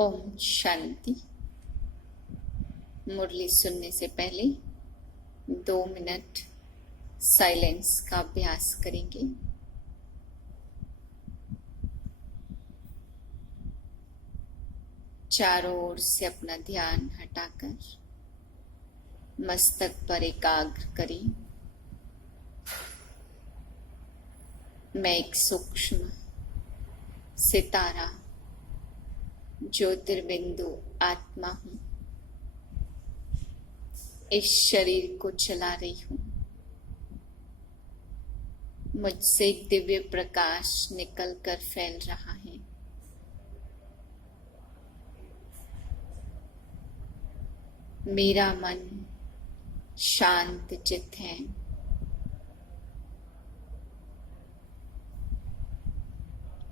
ओम शांति। मुरली सुनने से पहले 2 मिनट साइलेंस का अभ्यास करेंगे। चारों ओर से अपना ध्यान हटाकर मस्तक पर एकाग्र करें। मैं एक सूक्ष्म सितारा ज्योतिर्बिंदु आत्मा हूं। इस शरीर को चला रही हूं। मुझसे एक दिव्य प्रकाश निकलकर फैल रहा है। मेरा मन शांत चित्त है।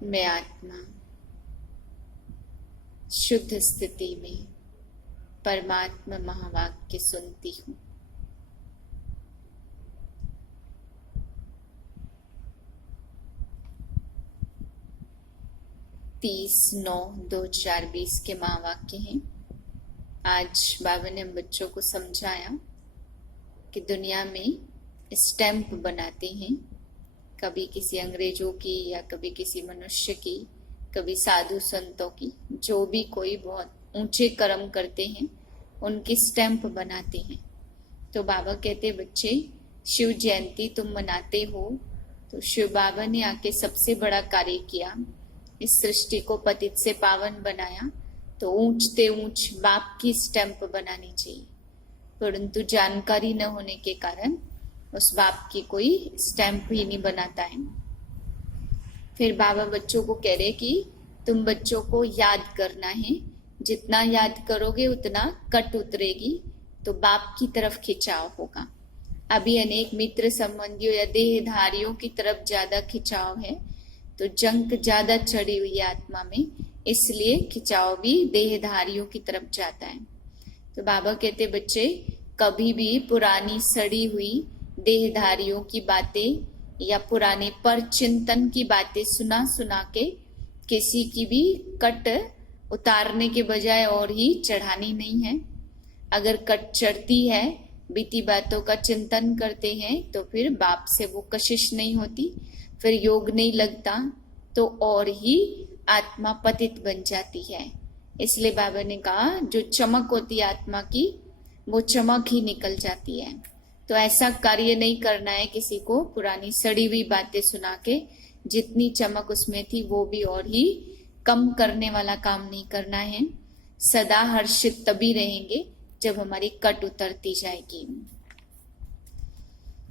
मैं आत्मा शुद्ध स्थिति में परमात्मा महावाक्य सुनती हूँ। तीस 9/2020 के महावाक्य हैं। आज बाबा ने हम बच्चों को समझाया कि दुनिया में स्टैंप बनाते हैं, कभी किसी अंग्रेजों की या कभी किसी मनुष्य की, कभी साधु संतों की, जो भी कोई बहुत ऊंचे कर्म करते हैं उनकी स्टैंप बनाते हैं। तो बाबा कहते बच्चे, शिव जयंती तुम मनाते हो तो शिव बाबा ने आके सबसे बड़ा कार्य किया, इस सृष्टि को पतित से पावन बनाया, तो ऊंचते ऊंच बाप की स्टैंप बनानी चाहिए। परंतु जानकारी न होने के कारण उस बाप की कोई स्टैंप ही नहीं बनाता है। फिर बाबा बच्चों को कह रहे कि तुम बच्चों को याद करना है, जितना याद करोगे उतना कट उतरेगी, तो बाप की तरफ खिंचाव होगा। अभी अनेक मित्र संबंधियों या देहधारियों की तरफ ज्यादा खिंचाव है, तो जंक ज्यादा चढ़ी हुई है आत्मा में, इसलिए खिंचाव भी देहधारियों की तरफ जाता है। तो बाबा कहते बच्चे, कभी भी पुरानी सड़ी हुई देहधारियों की बातें या पुराने पर चिंतन की बातें सुना सुना के किसी की भी कट उतारने के बजाय और ही चढ़ानी नहीं है। अगर कट चढ़ती है, बीती बातों का चिंतन करते हैं, तो फिर बाप से वो कशिश नहीं होती, फिर योग नहीं लगता, तो और ही आत्मा पतित बन जाती है। इसलिए बाबा ने कहा जो चमक होती है आत्मा की, वो चमक ही निकल जाती है। तो ऐसा कार्य नहीं करना है किसी को पुरानी सड़ी हुई बातें सुना के, जितनी चमक उसमें थी वो भी और ही कम करने वाला काम नहीं करना है। सदा हर्षित तभी रहेंगे जब हमारी कट उतरती जाएगी।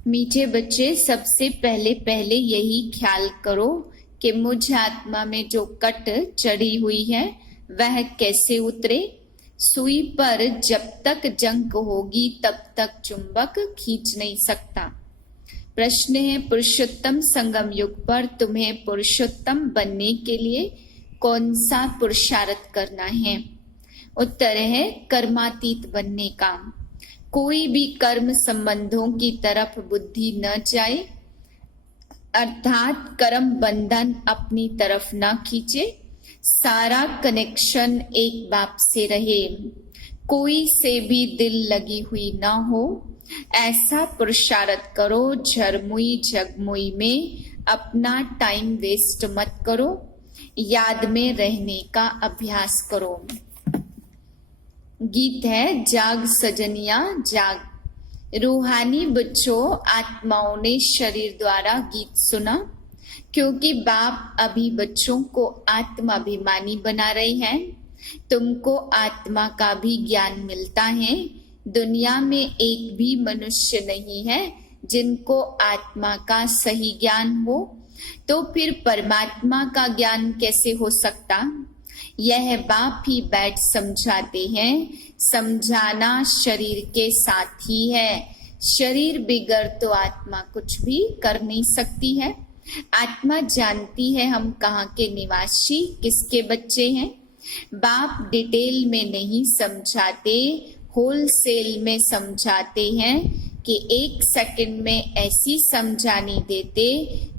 मीठे बच्चे, सबसे पहले यही ख्याल करो कि मुझ आत्मा में जो कट चढ़ी हुई है वह कैसे उतरे। सुई पर जब तक जंग होगी तब तक चुंबक खींच नहीं सकता। प्रश्न है, पुरुषोत्तम संगम युग पर तुम्हें पुरुषोत्तम बनने के लिए कौन सा पुरुषार्थ करना है? उत्तर है कर्मातीत बनने का। कोई भी कर्म संबंधों की तरफ बुद्धि न जाए, अर्थात कर्म बंधन अपनी तरफ न खींचे, सारा कनेक्शन एक बाप से रहे, कोई से भी दिल लगी हुई ना हो, ऐसा पुरुषार्थ करो। झरमुई जगमुई में अपना टाइम वेस्ट मत करो, याद में रहने का अभ्यास करो। गीत है, जाग सजनिया जाग। रूहानी बच्चों, आत्माओं ने शरीर द्वारा गीत सुना, क्योंकि बाप अभी बच्चों को आत्माभिमानी बना रहे हैं। तुमको आत्मा का भी ज्ञान मिलता है। दुनिया में एक भी मनुष्य नहीं है जिनको आत्मा का सही ज्ञान हो, तो फिर परमात्मा का ज्ञान कैसे हो सकता? यह बाप ही बैठ समझाते हैं। समझाना शरीर के साथ ही है। शरीर बिगड़ तो आत्मा कुछ भी कर नहीं सकती है। आत्मा जानती है हम कहाँ के निवासी, किसके बच्चे हैं। बाप डिटेल में नहीं समझाते, होलसेल में समझाते हैं कि 1 सेकंड में ऐसी समझानी देते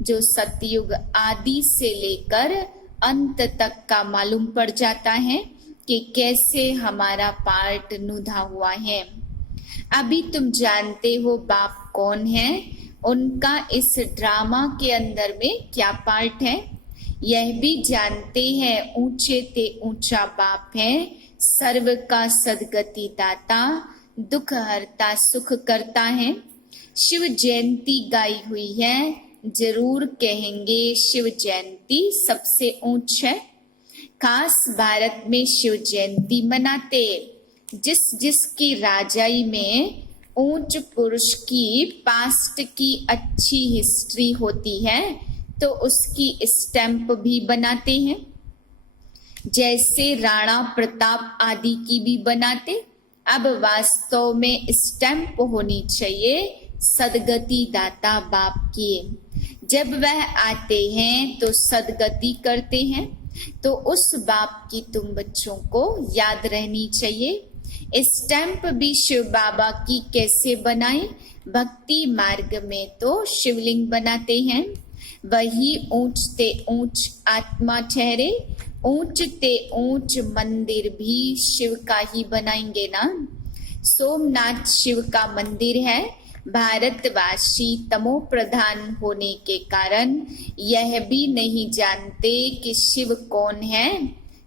जो सतयुग आदि से लेकर अंत तक का मालूम पड़ जाता है कि कैसे हमारा पार्ट नुधा हुआ है। अभी तुम जानते हो बाप कौन है, उनका इस ड्रामा के अंदर में क्या पार्ट है। यह भी जानते हैं ऊंचे ते ऊंचा बाप है, सर्व का सदगति दाता, दुख हरता सुख करता है। शिव जयंती गाई हुई है, जरूर कहेंगे शिव जयंती सबसे ऊंच है। खास भारत में शिव जयंती मनाते, जिस जिसकी राजाई में ऊंच पुरुष की पास्ट की अच्छी हिस्ट्री होती है तो उसकी स्टैंप भी बनाते हैं। जैसे राणा प्रताप आदि की भी बनाते। अब वास्तव में स्टैंप होनी चाहिए सदगति दाता बाप की। जब वह आते हैं तो सदगति करते हैं, तो उस बाप की तुम बच्चों को याद रहनी चाहिए। स्टैंप भी शिव बाबा की कैसे बनाए। भक्ति मार्ग में तो शिवलिंग बनाते हैं, वही ऊंच ते ऊंच आत्मा ठहरे। ऊंच ते ऊंच मंदिर भी शिव का ही बनाएंगे ना। सोमनाथ शिव का मंदिर है। भारतवासी तमो प्रधान होने के कारण यह भी नहीं जानते कि शिव कौन है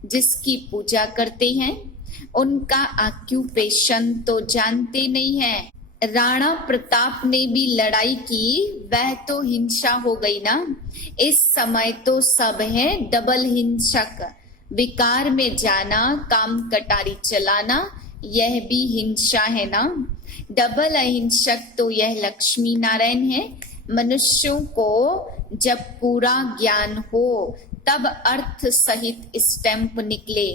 जिसकी पूजा करते हैं। उनका ऑक्यूपेशन तो जानते नहीं है। राणा प्रताप ने भी लड़ाई की, वह तो हिंसा हो गई ना। इस समय तो सब है डबल हिंसक। विकार में जाना, काम कटारी चलाना, यह भी हिंसा है ना। डबल अहिंसक तो यह लक्ष्मी नारायण है। मनुष्यों को जब पूरा ज्ञान हो तब अर्थ सहित स्टैंप निकले।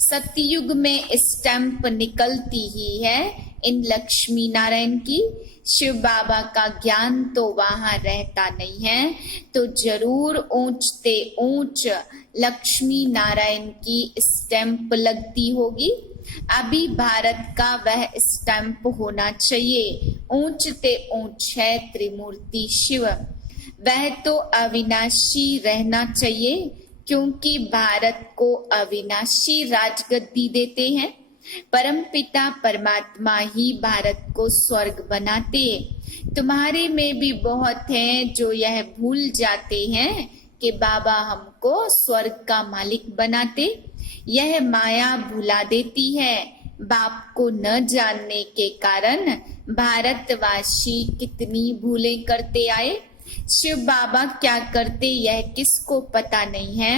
सतयुग में स्टैंप निकलती ही है इन लक्ष्मी नारायण की। शिव बाबा का ज्ञान तो वहां रहता नहीं है, तो जरूर ऊंच ते ऊंच लक्ष्मी नारायण की स्टैंप लगती होगी। अभी भारत का वह स्टैंप होना चाहिए। ऊंच ते ऊंच है त्रिमूर्ति शिव, वह तो अविनाशी रहना चाहिए, क्योंकि भारत को अविनाशी राजगद्दी देते हैं। परमपिता परमात्मा ही भारत को स्वर्ग बनाते। तुम्हारे में भी बहुत हैं जो यह भूल जाते हैं कि बाबा हमको स्वर्ग का मालिक बनाते। यह माया भुला देती है। बाप को न जानने के कारण भारतवासी कितनी भूलें करते आए। शिव बाबा क्या करते यह किसको पता नहीं है।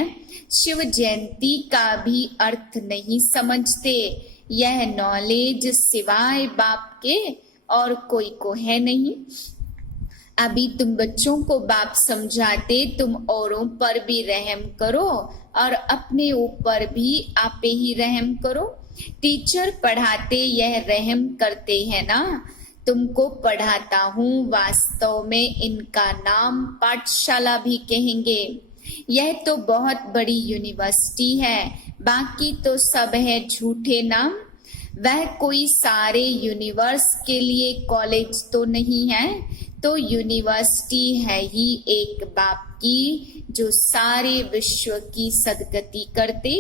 शिव जयंती का भी अर्थ नहीं समझते। यह नॉलेज सिवाय बाप के और कोई को है नहीं। अभी तुम बच्चों को बाप समझाते, तुम औरों पर भी रहम करो और अपने ऊपर भी आपे ही रहम करो। टीचर पढ़ाते यह रहम करते हैं ना। तुमको पढ़ाता हूँ, वास्तव में इनका नाम पाठशाला भी कहेंगे। यह तो बहुत बड़ी यूनिवर्सिटी है, बाकी तो सब है झूठे नाम। वह कोई सारे यूनिवर्स के लिए कॉलेज तो नहीं है, तो यूनिवर्सिटी है ही एक बाप की जो सारे विश्व की सदगति करते।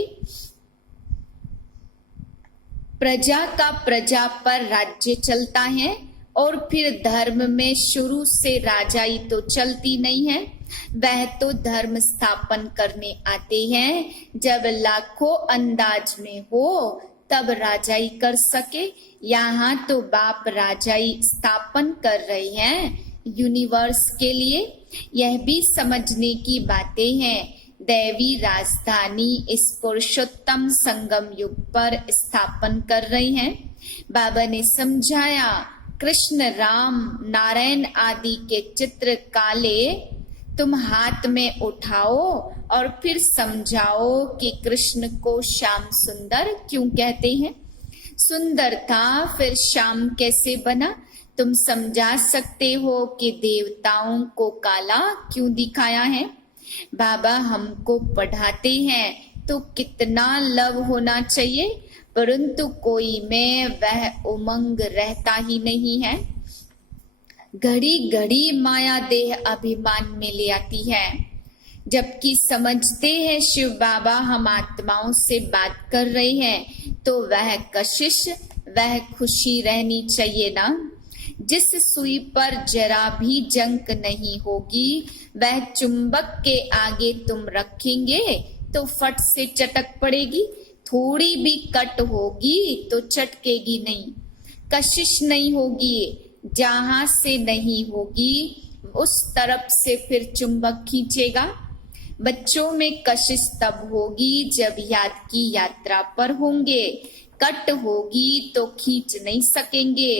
प्रजा का प्रजा पर राज्य चलता है, और फिर धर्म में शुरू से राजाई तो चलती नहीं है। वह तो धर्म स्थापन करने आते हैं। जब लाखों अंदाज में हो तब राजाई कर सके। यहाँ तो बाप राजाई स्थापन कर रहे हैं यूनिवर्स के लिए। यह भी समझने की बातें हैं। दैवी राजधानी इस पुरुषोत्तम संगम युग पर स्थापन कर रहे हैं। बाबा ने समझाया, कृष्ण राम नारायण आदि के चित्र काले तुम हाथ में उठाओ और फिर समझाओ कि कृष्ण को श्याम सुंदर क्यों कहते हैं। सुंदर था फिर श्याम कैसे बना। तुम समझा सकते हो कि देवताओं को काला क्यों दिखाया है। बाबा हमको पढ़ाते हैं तो कितना लव होना चाहिए, परंतु कोई में वह उमंग रहता ही नहीं है। घड़ी घड़ी माया देह अभिमान में ले आती है। जबकि समझते हैं शिव बाबा हम आत्माओं से बात कर रहे हैं, तो वह कशिश, वह खुशी रहनी चाहिए ना। जिस सुई पर जरा भी जंक नहीं होगी, वह चुंबक के आगे तुम रखेंगे तो फट से चटक पड़ेगी। थोड़ी भी कट होगी तो चटकेगी नहीं, कशिश नहीं होगी। जहां से नहीं होगी उस तरफ से फिर चुंबक खींचेगा। बच्चों में कशिश तब होगी जब याद की यात्रा पर होंगे, कट होगी तो खींच नहीं सकेंगे।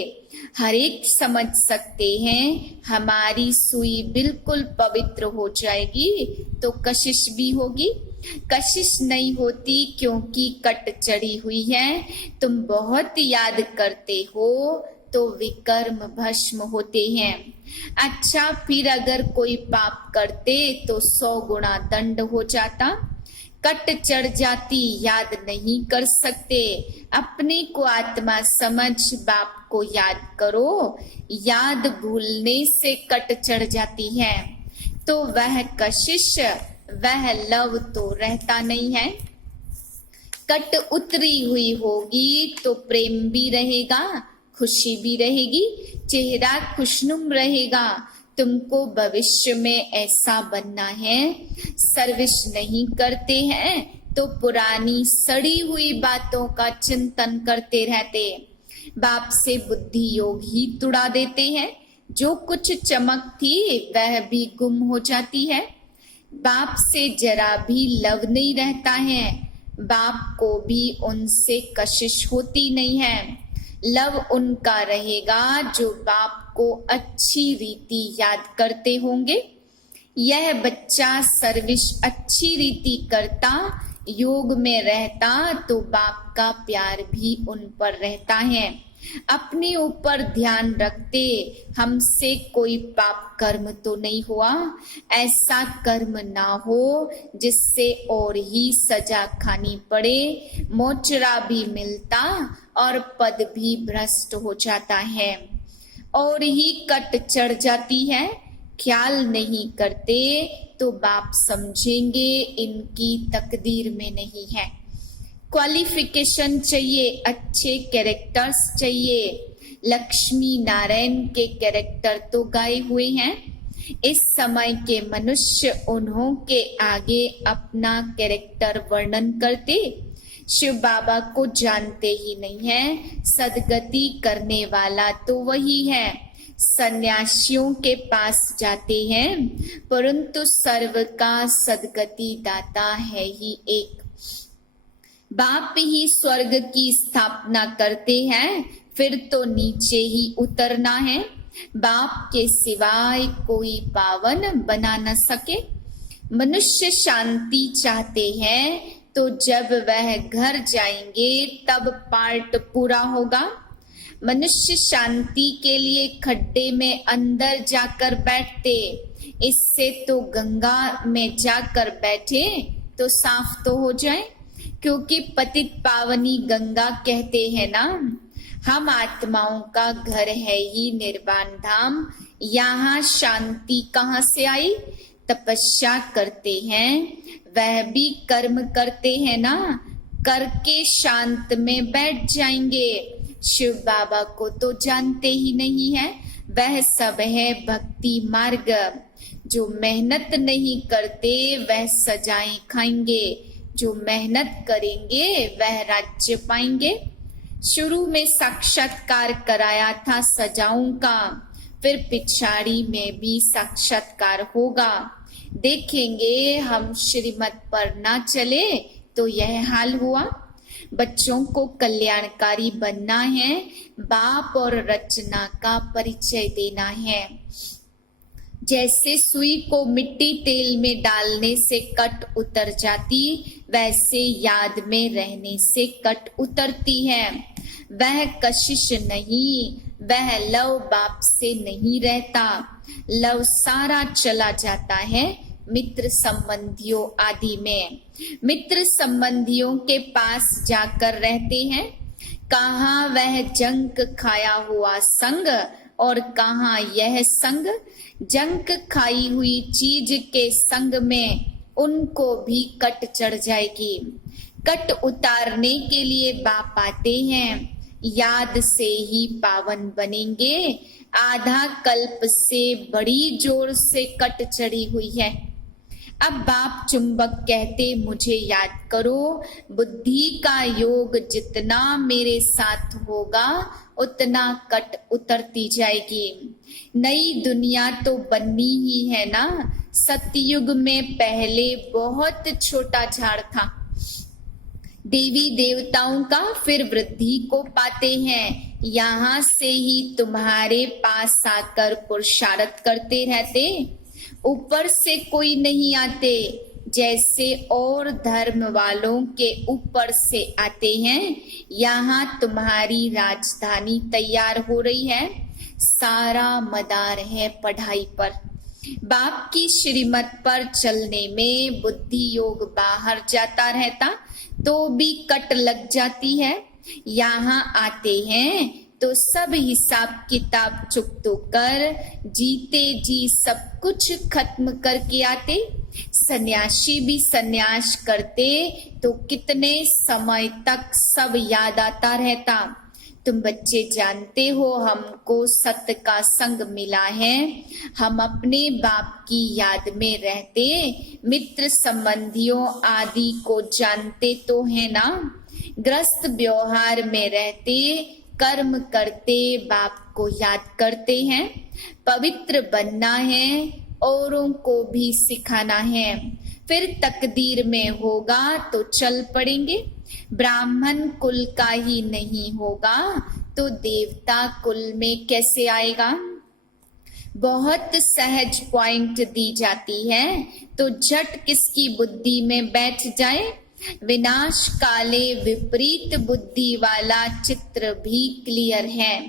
हर एक समझ सकते हैं हमारी सुई बिल्कुल पवित्र हो जाएगी तो कशिश भी होगी। कशिश नहीं होती क्योंकि कट चढ़ी हुई है। तुम बहुत याद करते हो तो विकर्म भस्म होते हैं। अच्छा, फिर अगर कोई पाप करते तो 100 गुना दंड हो जाता। कट चढ़ जाती, याद नहीं कर सकते। अपने को आत्मा समझ बाप को याद करो। याद भूलने से कट चढ़ जाती है तो वह कशिश, वह लव तो रहता नहीं है। कट उतरी हुई होगी तो प्रेम भी रहेगा, खुशी भी रहेगी, चेहरा खुशनुम रहेगा। तुमको भविष्य में ऐसा बनना है। सर्विस नहीं करते हैं तो पुरानी सड़ी हुई बातों का चिंतन करते रहते। बाप से बुद्धि योग ही तुड़ा देते हैं। जो कुछ चमक थी वह भी गुम हो जाती है। बाप से जरा भी लव नहीं रहता है। बाप को भी उनसे कशिश होती नहीं है। लव उनका रहेगा जो बाप को अच्छी रीति याद करते होंगे। यह बच्चा सर्विस अच्छी रीति करता, योग में रहता तो बाप का प्यार भी उन पर रहता है। अपने ऊपर ध्यान रखते, हमसे कोई पाप कर्म तो नहीं हुआ। ऐसा कर्म ना हो जिससे और ही सजा खानी पड़े, मोचरा भी मिलता और पद भी भ्रष्ट हो जाता है और ही कट चढ़ जाती है। ख्याल नहीं करते तो बाप समझेंगे इनकी तकदीर में नहीं है। क्वालिफिकेशन चाहिए, अच्छे कैरेक्टर्स चाहिए। लक्ष्मी नारायण के कैरेक्टर तो गाए हुए हैं। इस समय के मनुष्य उन्हों के आगे अपना कैरेक्टर वर्णन करते। शिव बाबा को जानते ही नहीं है। सदगति करने वाला तो वही है। सन्यासियों के पास जाते हैं परंतु सर्व का सदगति दाता है ही एक। बाप ही स्वर्ग की स्थापना करते हैं, फिर तो नीचे ही उतरना है। बाप के सिवाय कोई पावन बना न सके। मनुष्य शांति चाहते हैं तो जब वह घर जाएंगे तब पार्ट पूरा होगा। मनुष्य शांति के लिए खड्डे में अंदर जाकर बैठते, इससे तो गंगा में जाकर बैठे तो साफ तो हो जाए, क्योंकि पतित पावनी गंगा कहते हैं ना। हम आत्माओं का घर है ही निर्वाण धाम। यहाँ शांति कहाँ से आई? तपस्या करते हैं, वह भी कर्म करते हैं ना, करके शांत में बैठ जाएंगे। शिव बाबा को तो जानते ही नहीं है। वह सब है भक्ति मार्ग। जो मेहनत नहीं करते वह सजाएं खाएंगे, जो मेहनत करेंगे वह राज्य पाएंगे। शुरू में साक्षात्कार कराया था सजाओं का, फिर पिछाड़ी में भी साक्षात्कार होगा। देखेंगे हम श्रीमत पर ना चले तो यह हाल हुआ। बच्चों को कल्याणकारी बनना है, बाप और रचना का परिचय देना है। जैसे सुई को मिट्टी तेल में डालने से कट उतर जाती, वैसे याद में रहने से कट उतरती है। वह कशिश नहीं, वह लव बाप से नहीं रहता। लव सारा चला जाता है मित्र संबंधियों आदि में। मित्र संबंधियों के पास जाकर रहते हैं। कहाँ वह जंक खाया हुआ संग और कहाँ यह संग। जंक खाई हुई चीज के संग में उनको भी कट चढ़ जाएगी। कट उतारने के लिए बाप आते हैं, याद से ही पावन बनेंगे। आधा कल्प से बड़ी जोर से कट चढ़ी हुई है। अब बाप चुंबक कहते मुझे याद करो, बुद्धि का योग जितना मेरे साथ होगा उतना कट उतरती जाएगी। नई दुनिया तो बननी ही है ना। सतयुग में पहले बहुत छोटा झाड़ था, देवी देवताओं का, फिर वृद्धि को पाते हैं। यहाँ से ही तुम्हारे पास आकर पुरुषार्थ करते रहते, ऊपर से कोई नहीं आते। जैसे और धर्म वालों के ऊपर से आते हैं, यहाँ तुम्हारी राजधानी तैयार हो रही है। सारा मदार है पढ़ाई पर। बाप की श्रीमत पर चलने में बुद्धि योग बाहर जाता रहता तो भी कट लग जाती है। यहाँ आते हैं तो सब हिसाब किताब चुकतो कर जीते जी सब कुछ खत्म करके आते। सन्यासी भी सन्यास करते तो कितने समय तक सब याद आता रहता। तुम बच्चे जानते हो हमको सत्य का संग मिला है। हम अपने बाप की याद में रहते, मित्र संबंधियों आदि को जानते तो है ना। ग्रस्त व्यवहार में रहते, कर्म करते, बाप को याद करते हैं। पवित्र बनना है, औरों को भी सिखाना है। फिर तकदीर में होगा तो चल पड़ेंगे। ब्राह्मण कुल का ही नहीं होगा तो देवता कुल में कैसे आएगा। बहुत सहज पॉइंट दी जाती है तो झट किसकी बुद्धि में बैठ जाए। विनाश काले विपरीत बुद्धि वाला चित्र भी क्लियर है।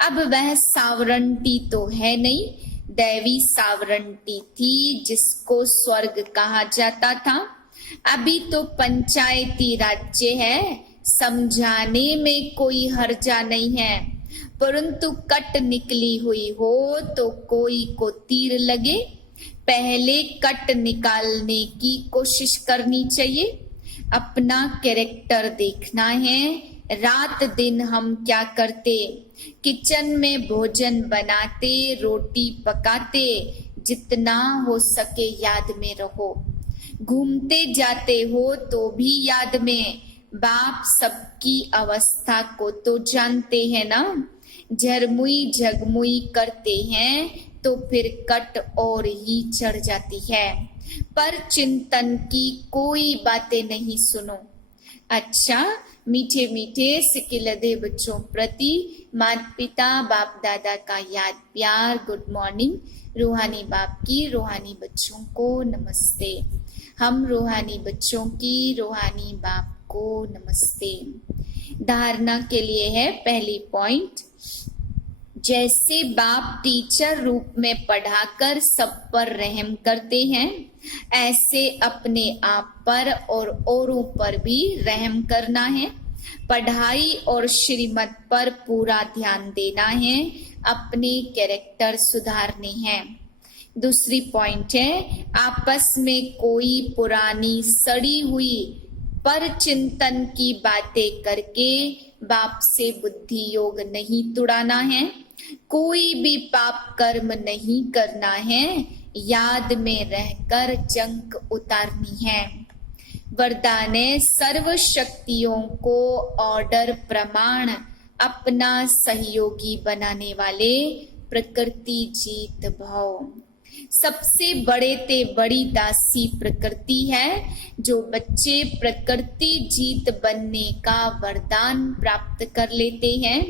अब वह सावरंटी तो है नहीं, दैवी सावरंटी थी जिसको स्वर्ग कहा जाता था। अभी तो पंचायती राज्य है, समझाने में कोई हर्जा नहीं है। परंतु कट निकली हुई हो तो कोई को तीर लगे, पहले कट निकालने की कोशिश करनी चाहिए। अपना कैरेक्टर देखना है। रात दिन हम क्या करते, किचन में भोजन बनाते, रोटी पकाते, जितना हो सके याद में रहो। घूमते जाते हो तो भी याद में। बाप सबकी अवस्था को तो जानते हैं ना। झरमुई झगमुई करते हैं तो फिर कट और ही चढ़ जाती है। पर चिंतन की कोई बातें नहीं सुनो। अच्छा, मीठे मीठे सिकिलधे बच्चों प्रति माता पिता बाप दादा का याद प्यार गुड मॉर्निंग। रूहानी बाप की रूहानी बच्चों को नमस्ते। हम रूहानी बच्चों की रूहानी बाप को नमस्ते। धारणा के लिए है पहली पॉइंट, जैसे बाप टीचर रूप में पढ़ाकर सब पर रहम करते हैं, ऐसे अपने आप पर और औरों पर भी रहम करना है। पढ़ाई और श्रीमत पर पूरा ध्यान देना है, अपने कैरेक्टर सुधारने हैं। दूसरी पॉइंट है, आपस में कोई पुरानी सड़ी हुई पर चिंतन की बातें करके बाप से बुद्धि योग नहीं तुड़ाना है। कोई भी पाप कर्म नहीं करना है, याद में रहकर जंक उतारनी है। वरदान सर्व शक्तियों को ऑर्डर प्रमाण अपना सहयोगी बनाने वाले प्रकृति जीत भाव। सबसे बड़े ते बड़ी दासी प्रकृति है। जो बच्चे प्रकृति जीत बनने का वरदान प्राप्त कर लेते हैं,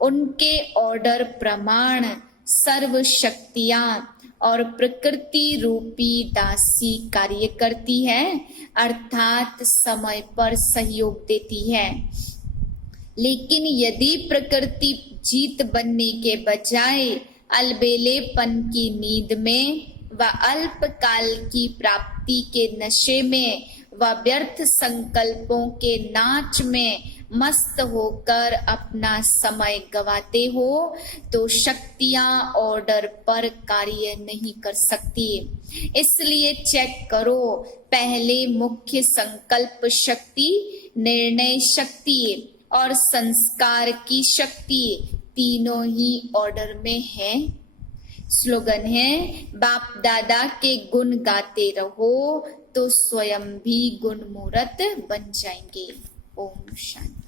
उनके ऑर्डर प्रमाण सर्व शक्तियां और प्रकृति रूपी दासी कार्य करती है, अर्थात समय पर सहयोग देती है। लेकिन यदि प्रकृति जीत बनने के बजाय अलबेलेपन की नींद में व अल्पकाल की प्राप्ति के नशे में व व्यर्थ संकल्पों के नाच में मस्त होकर अपना समय गवाते हो तो शक्तियां ऑर्डर पर कार्य नहीं कर सकती। इसलिए चेक करो, पहले मुख्य संकल्प शक्ति, निर्णय शक्ति और संस्कार की शक्ति तीनों ही ऑर्डर में है। स्लोगन है, बाप दादा के गुण गाते रहो तो स्वयं भी गुण मूर्त बन जाएंगे। ओम शांति।